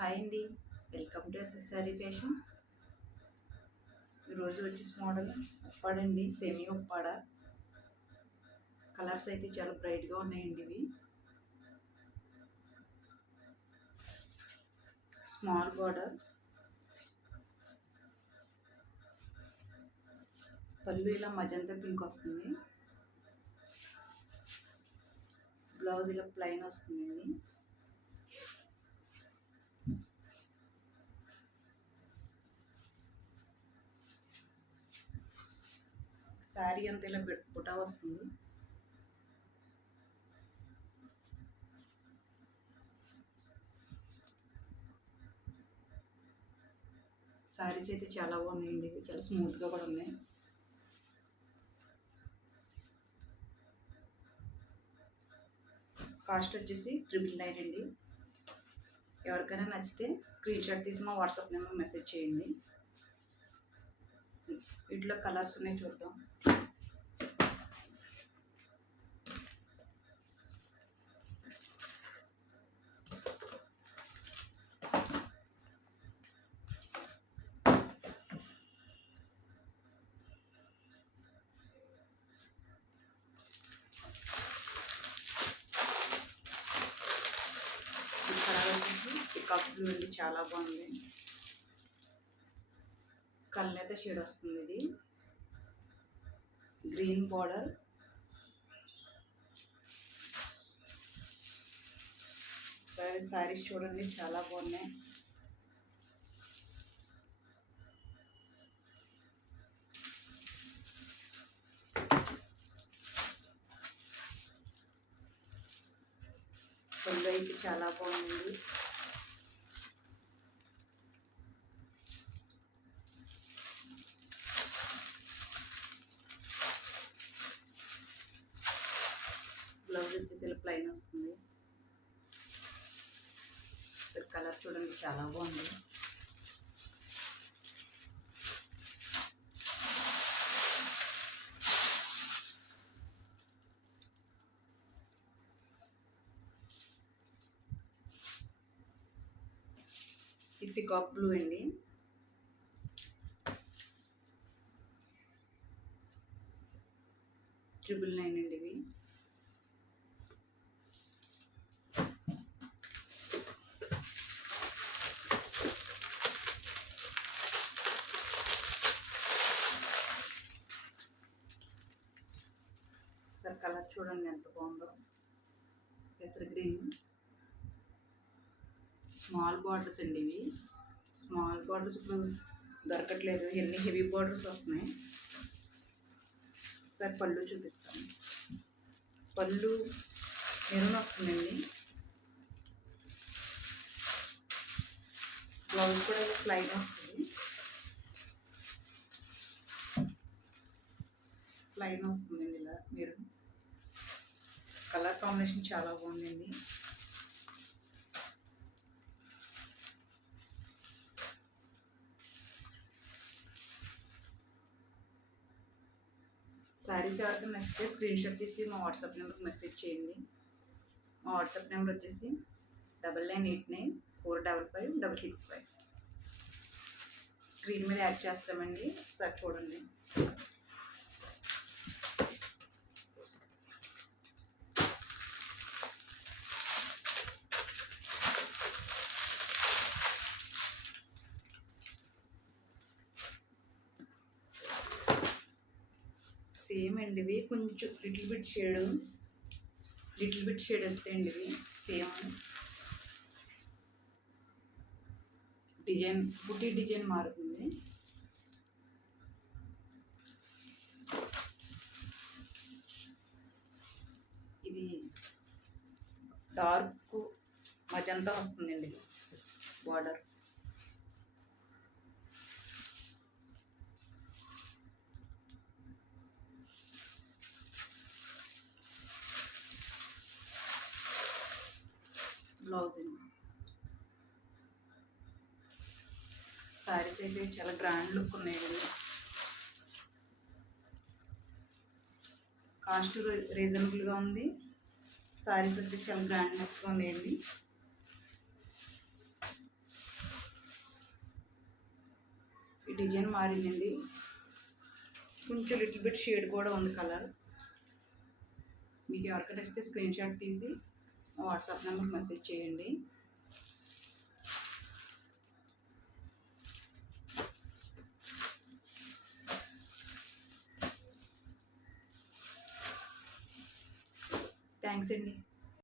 హాయ్ అండి, welcome to SSR fashion. ఈరోజు వచ్చేసి మోడల్ ఉప్పాడండి, సెమీ ఉప్పాడ. కలర్స్ అయితే చాలా బ్రైట్గా ఉన్నాయండి. ఇవి స్మాల్ బార్డర్, పళ్ళు ఇలా మజంతా పింక్ వస్తుంది, బ్లౌజ్ ఇలా ప్లెయిన్ వస్తుందండి. శారీ అంతా ఇలా బుటా వస్తుంది. శారీస్ అయితే చాలా బాగున్నాయండి, చాలా స్మూత్గా కూడా ఉన్నాయి. కాస్ట్ వచ్చేసి 999 అండి. ఎవరికైనా నచ్చితే స్క్రీన్ షాట్ తీసి మా వాట్సాప్ నెంబర్ మెసేజ్ చేయండి. వీటిలో కలర్స్ ఉన్నాయి, చూద్దాం. ఈ కలర్ వచ్చేసి పికాక్ బ్లూ అండి, చాలా బాగుంది. కళ్ళైతే షేడ్ వస్తుంది. ఇది గ్రీన్ బార్డర్, శారీస్ చూడండి చాలా బాగున్నాయి. పళ్ళు అయితే చాలా బాగుంది. బ్లౌజ్ వచ్చేసి ఇలా ప్లెయిన్ వస్తుంది. కలర్ చూడండి చాలా బాగుంది. ఇది పికాక్ బ్లూ అండి. $999 అండి. ఇవి సార్ కలర్ చూడండి ఎంత బాగుందో. పెసర గ్రీన్, స్మాల్ బార్డర్స్ అండి. ఇవి స్మాల్ బార్డర్స్ ఇప్పుడు దొరకట్లేదు, ఎన్ని హెవీ బార్డర్స్ వస్తున్నాయి. ఒకసారి పళ్ళు చూపిస్తాను. పళ్ళు మెరూన్ వస్తుందండి. బ్లౌజ్ కూడా ప్లెయిన్ వస్తుంది. ప్లెయిన్ వస్తుందండి ఇలా మెరూన్. కలర్ కాంబినేషన్ చాలా బాగుందండి. శారీస్ ఎవరికి నచ్చితే స్క్రీన్ షాట్ తీసి మా వాట్సాప్ నెంబర్కి మెసేజ్ చేయండి. మా వాట్సాప్ నెంబర్ వచ్చేసి 9989455665. స్క్రీన్ మీద యాడ్ చేస్తామండి, ఒకసారి చూడండి. సేమ్ అండి. ఇవి కొంచెం లిటిల్ బిట్ షేడ్ వస్తాయండి. ఇవి సేమ్ డిజైన్, బుటీ డిజైన్ మారుతుంది. ఇది డార్క్ మజంతా వస్తుందండి బార్డర్. బ్లౌజ్ అండి. శారీస్ అయితే చాలా గ్రాండ్ లుక్ ఉన్నాయి కదా. కాస్ట్ రీజనబుల్గా ఉంది. శారీస్ వచ్చేసి చాలా గ్రాండ్నెస్గా ఉన్నాయండి. డిజైన్ మారిందండి, కొంచెం లిటిల్ బిట్ షేడ్ కూడా ఉంది కలర్. మీకు ఎవరికైనా ఇస్తే స్క్రీన్ షాట్ తీసి వాట్సాప్ నెంబర్కి మెసేజ్ చేయండి. థ్యాంక్స్ అండి.